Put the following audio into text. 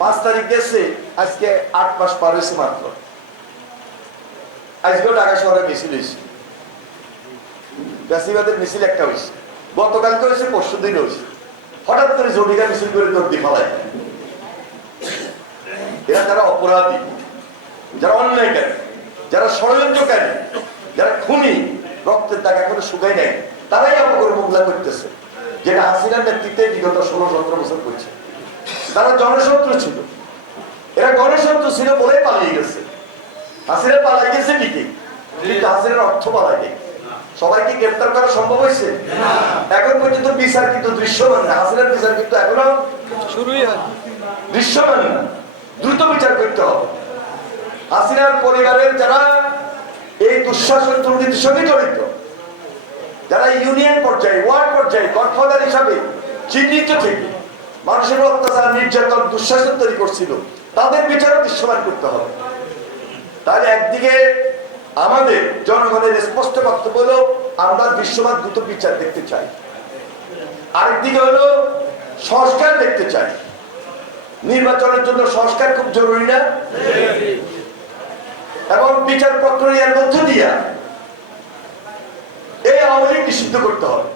5 তারিখ গেছে, আজকে 8 মাস পার হয়েছে মাত্র। আজকেও ঢাকা শহরে মিছিল হয়েছে, ফ্যাসিবাদের মিছিল একটা হয়েছে, গতকালকে হয়েছে, পরশু দিন হয়েছে। হঠাৎ করে জটিকা মিছিল করে দর্দি ফালায়। এরা যারা অপরাধী, যারা অন্যায়কারী, যারা ষড়যন্ত্রকারী, যারা খুনি, রক্তের দাগ এখনো শুকায় নাই, তারাই অপকর মোকাবিলা করতেছে, যেটা হাসিনার নেতৃত্বে বিগত 16-17 বছর করছে। তারা জনশত্রু ছিল, এরা গণশত্রু ছিল বলে পালিয়ে গেছে। হাসিনা পালাই গেছে ঠিকই, কিন্তু হাসিনার অর্থ পালাই নেই। সবাইকে গ্রেফতার করা সম্ভব হয়েছে? এখন পর্যন্ত বিচার কিন্তু দৃশ্যমান না। হাসিনার বিচার কিন্তু এখনো শুরুই হয়, দৃশ্যমান না। দ্রুত বিচার করতে হবে। হাসিনার পরিবারের যারা এই দুঃশাসন দুর্নীতির সঙ্গে জড়িত, যারা ইউনিয়ন পর্যায়ে, ওয়ার্ড পর্যায়ে গডফাদার হিসাবে চিহ্নিত থেকে মানুষের অত্যাচার, নির্যাতন, দুঃশাসন তৈরি করছিল, তাদের বিচারও দৃশ্যমান করতে হবে। তাহলে একদিকে আমাদের জনগণের স্পষ্ট বক্তব্য হলো আমরা দৃশ্যমান দ্রুত বিচার দেখতে চাই, আরেকদিকে হলো সংস্কার দেখতে চাই। নির্বাচনের জন্য সংস্কার খুব জরুরি না? এবং বিচার প্রক্রিয়ার মধ্য দিয়া এই আওয়ামী লীগ নিষিদ্ধ করতে হবে।